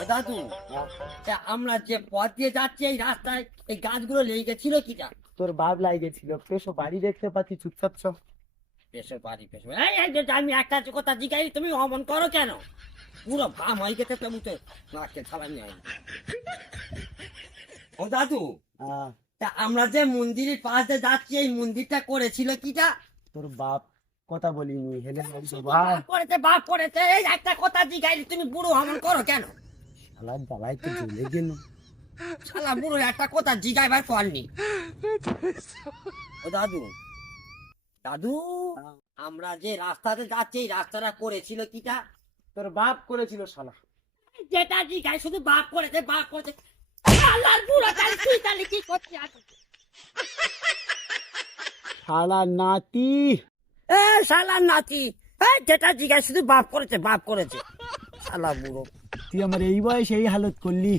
ও দাদু, তা আমরা যে পথ দিয়ে যাচ্ছি এই রাস্তায় এই গাছগুলো লেগে গেছিল কিটা? তোর বাপ লাগেছিল, পেশো বাড়ি দেখতে পাচ্ছি, চুপচাপ চ। পেশো বাড়ি পেশো, এই যে আমি একটা কথা জিজ্ঞাসা, তুমি অমন করো কেন? পুরো ভাম হয়ে গেছে তো মুখে নাকে ছালামি হয়। ও দাদু, তা আমরা যে মন্দিরের পাশ দিয়ে যাচ্ছি এই মন্দিরটা করেছিল কিটা? তোর বাপ কথা বলিনি, হেলে বাপ করেছে, বাপ করেছে। এই একটা কথা জিজ্ঞাসা, তুমি বুড়ো অমন করো কেন? শালার জ্বালায় তো জ্বলে গেল। শালা বুড়ো একটা কথা জিজ্ঞাসা করনি। ও দাদু, দাদু, আমরা যে রাস্তাতে যাচ্ছি এই রাস্তাটা করেছিল কিটা? তোর বাপ করেছিল শালা। যেটা জিজ্ঞাসা শুধু বাপ করেছে, বাপ করেছে। শালার বুড়ো, তাহলে তুই তাহলে কি করছিস এখন? শালা নাতি। এ শালার নাতি, এই যেটা জিজ্ঞাসা শুধু বাপ করেছে, বাপ করেছে। শালা বুড়ো। তুই আমার এই বয়সে এই হালত করলি।